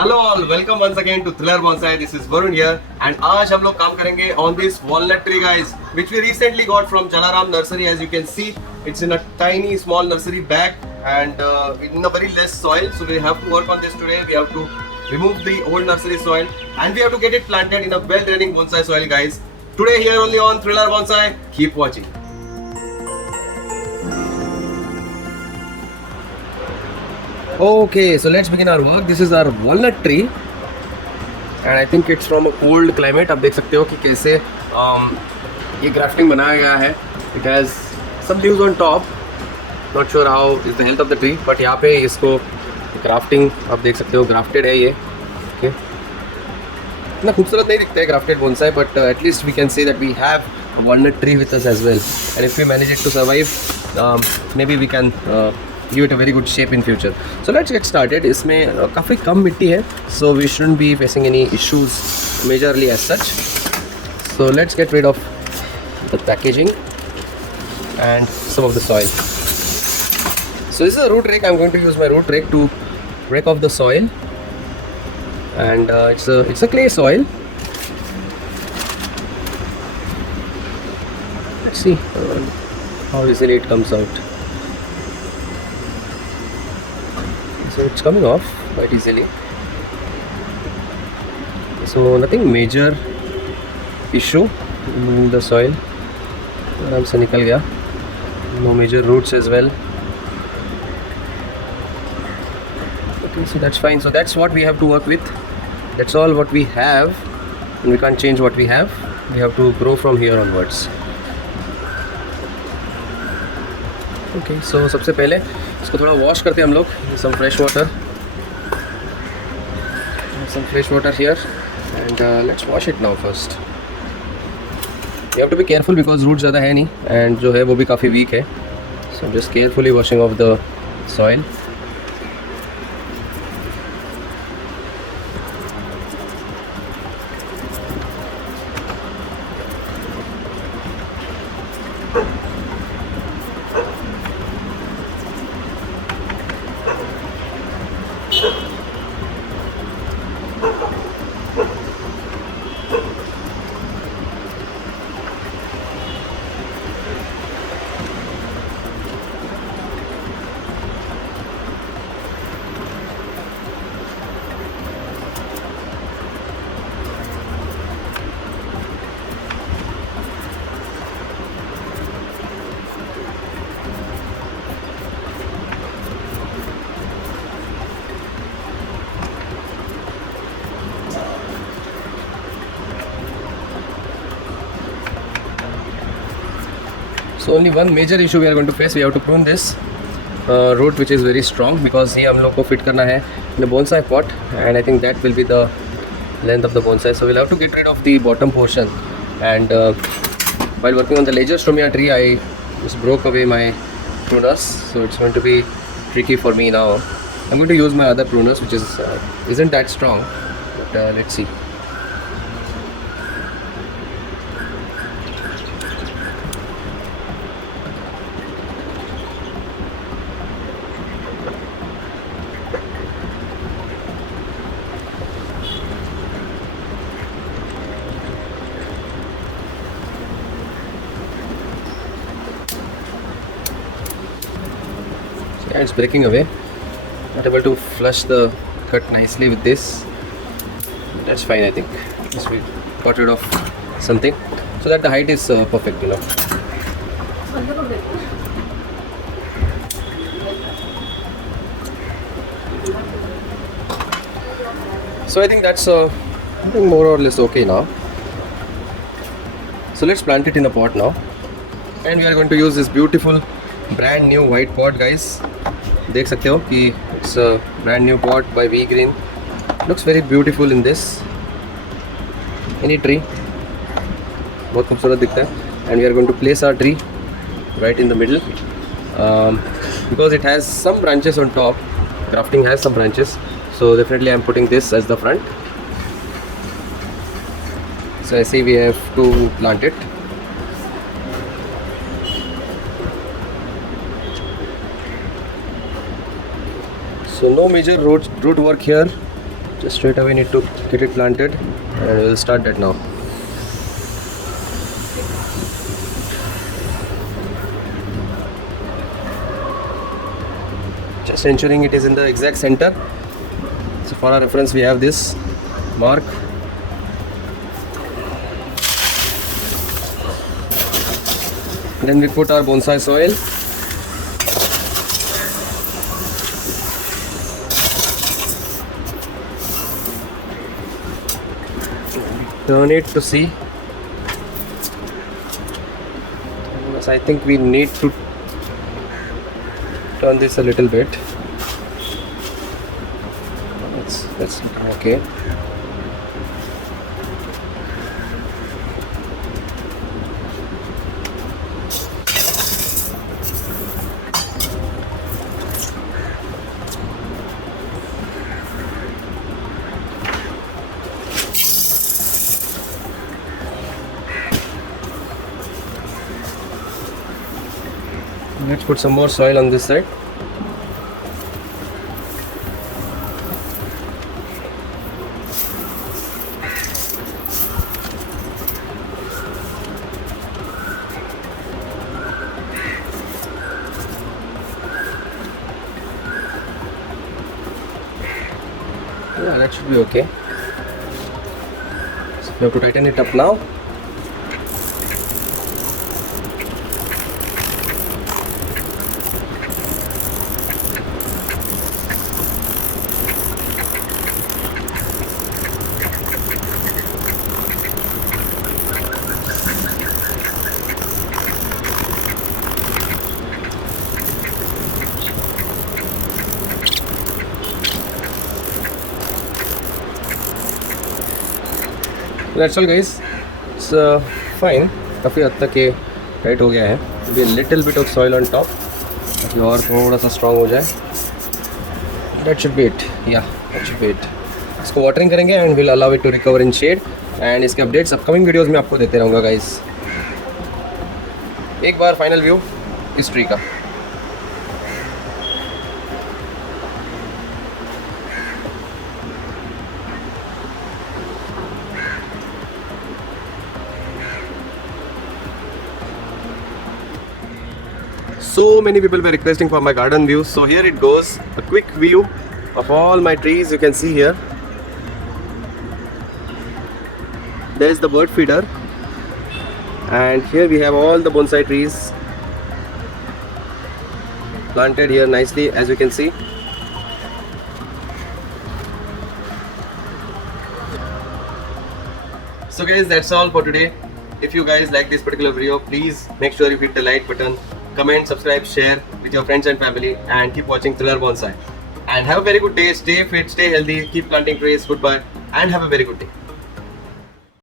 Hello all, welcome once again to Thriller Bonsai. This is Varun here and आज हम लोग काम करेंगे on this walnut tree guys, which we recently got from Jalaram Nursery. As you can see, it's in a tiny small nursery bag and in a very less soil. So we have to work on this today. We have to remove the old nursery soil and we have to get it planted in a well draining bonsai soil guys. Today here only on Thriller Bonsai. Keep watching. Okay, so let's begin our work. This is our walnut tree and I think it's from a cold climate. आप देख सकते हो कि कैसे ये grafting बनाया गया है. It has some leaves on top. Not sure how is the health of the tree, but यहाँ पे इसको grafting आप देख सकते हो, grafted है ये. Okay. इतना खूबसूरत नहीं दिखता है grafted bonsai, but at least we can say that we have a walnut tree with us as well. And if we manage it to survive, maybe we can give it a very good shape in future. So let's get started. इसमें काफ़ी कम मिट्टी है, so we shouldn't be facing any issues majorly as such. So let's get rid of the packaging and some of the soil. So this is a root rake. I'm going to use my root rake to rake off the soil, and it's a clay soil. Let's see how easily it comes out. So it's coming off quite easily. So nothing major issue in the soil. आराम से निकल गया. No major roots as well. Okay, so that's fine. So that's what we have to work with. That's all what we have, and we can't change what we have. We have to grow from here onwards. Okay, so सबसे पहले इसको थोड़ा wash करते हैं हम लोग. Some fresh water here, and let's wash it now first. You have to be careful because roots ज़्यादा है नहीं, and जो है वो भी काफ़ी weak है. So I'm just carefully washing off the soil. So only one major issue we are going to face. We have to prune this root which is very strong, because ये हम लोग को fit करना है in a bonsai pot, and I think that will be the length of the bonsai. So we'll have to get rid of the bottom portion, and while working on the Legerstomia tree I just broke away my pruners, so it's going to be tricky for me now. I'm going to use my other pruners which is isn't that strong, but let's see. Yeah, it's breaking away. Not able to flush the cut nicely with this. That's fine, I think. Just we got rid of something so that the height is perfect, you know. So I think that's I think more or less okay now. So let's plant it in a pot now, and we are going to use this beautiful brand new white pot guys. देख सकते हो कि it's a brand new pot by V Green. Looks very beautiful in this any tree. बहुत खूबसूरत दिखता है. And we are going to place our tree right in the middle, because it has some branches on top. Grafting has some branches, so definitely I am putting this as the front. So I see we have to plant it. So no major root work here. Just straight away need to get it planted, and we'll start that now. Just ensuring it is in the exact center. So for our reference we have this mark. Then we put our bonsai soil. Turn it to see. Yes, I think we need to turn this a little bit. That's okay. Let's put some more soil on this side. Yeah, that should be okay. So we have to tighten it up now. That's all guys. It's fine. काफ़ी हद तक ये tight हो गया है. Maybe a little bit of soil on top ताकि और थोड़ा सा strong हो जाए. That should be it. Yeah, that should be it. इसको watering करेंगे and we'll allow it to recover in shade. And इसके updates upcoming videos में आपको देते रहूँगा guys. एक बार final view इस tree का. So many people were requesting for my garden view, so here it goes, a quick view of all my trees. You can see here there's the bird feeder, and here we have all the bonsai trees planted here nicely, as you can see. So guys, that's all for today. If you guys like this particular video, please make sure you hit the like button, comment, subscribe, share with your friends and family, and keep watching Thriller Bonsai. And have a very good day. Stay fit, stay healthy, keep planting trees. Goodbye and have a very good day.